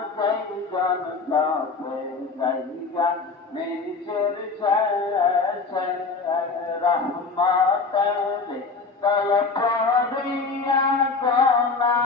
নাম চৈতন যাবে জায়গা নিচের ছায়াছে রহমত তলপ